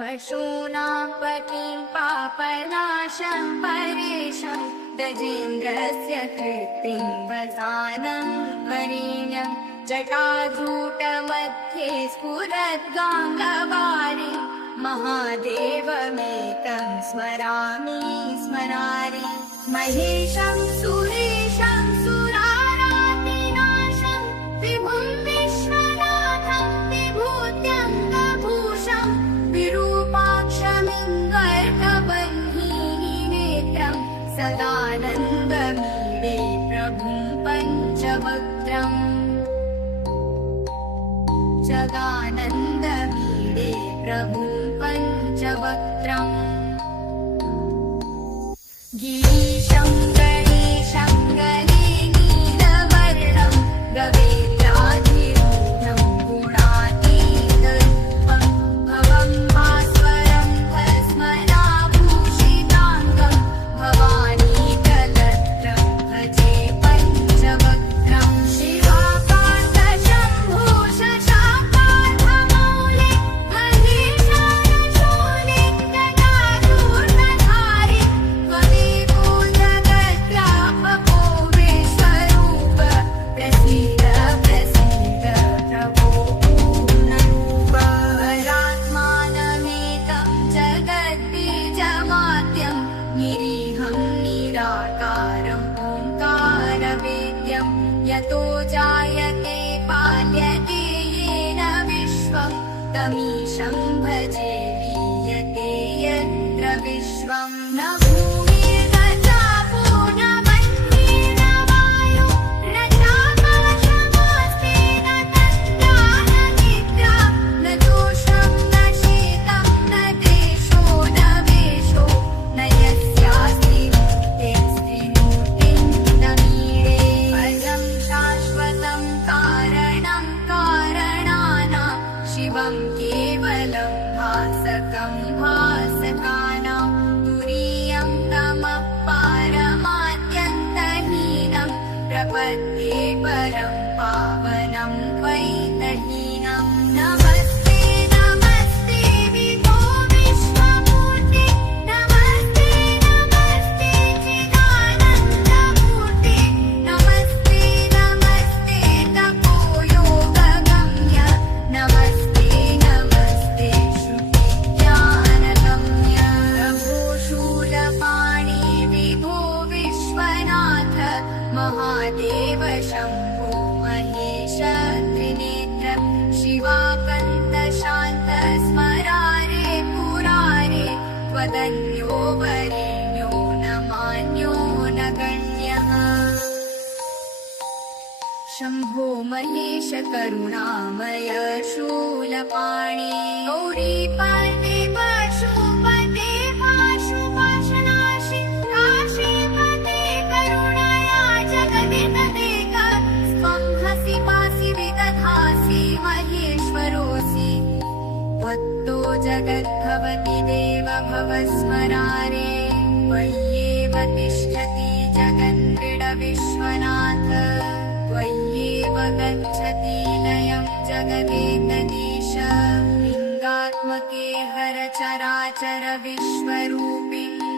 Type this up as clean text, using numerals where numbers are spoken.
पशूनां पतिं पापनाशं परेशं गजेन्द्रस्य कृत्तिं वसानं वरेण्यं जटाधूटमध्ये स्फुरद्गाङ्गवारि महादेवमेतं स्मरामि स्मरारि महेशं सुरेशं सुरारातिनाशं विभुं विश्वनाथं विभूत्यङ्गभूषं विरूपाक्षमिङ्गर्कबह्निनेत्रं सदानन्दमीडे प्रभुं पञ्चवक्त्रम् जगानन्दमीडे प्रभुं पञ्चवक्त्रम् गिरीशं गणेशं गणे नीलवर्णं गवेन्द्राधिरूढं गुणातीतरूपं भवं भास्वरं भस्मनाभूषिताङ्गं भवानीकलत्रं भजे पञ्चवक्त्रं शिवाकान्तशम्भो शशाकान्तमौले महेशानशूले गदाधूर्णधारि त्वमेको जगद्व्यापको विश्वरूप प्रसीद प्रसीद प्रभो पूर्णरूप परात्मानमेकं जगद्बीजमाद्यं निरीहं निराकारं ओङ्कारवेद्यं यतो जायते पाल्यते येन विश्वं तमीशं भजे लीयते यत्र विश्वं न भूमिर्गजापो न मन्ये न वायो न चाकाशमस्ति न तन्द्रा न निद्रा न दोषं न शीतं न देशो न वेशो न यस्यास्ति मुक्तिं न मीडे अजं शाश्वतं कारणं कारणानां शिवं केवलं भासकं भासकानां तुरीयं नमः पारमात्यन्तहीनं प्रपद्ये परं पावनं द्वैतहीनं नमस्ते नमस्ते विभो विश्वमूर्ते नमस्ते नमस्ते चिदानन्दमूर्ते नमस्ते नमस्ते तपोयोगगम्य नमस्ते नमस्ते श्रुतिज्ञानगम्य प्रभो शूलपाणि विभो विश्वनाथ महादेव शम्भो महेश त्रिनेत्र शिवाकन्त शान्त स्मरारे पुरारे त्वदन्यो वरेण्यो न मान्यो न गण्यः शम्भो महेश करुणामय शूलपाणि गौरीपते पशुपते पाशुपाशनाशि काशीपते करुणया जगदितदेक स्वं हसि पासि विदधासि महेश्वरोऽसि त्वत्तो जगद्भवति देव भव स्मरारे त्वय्येव तिष्ठति जगन्मृड विश्वनाथ त्वय्येव गच्छति लयं जगदेकदीश लिङ्गात्मके हर चराचर विश्वरूपिणि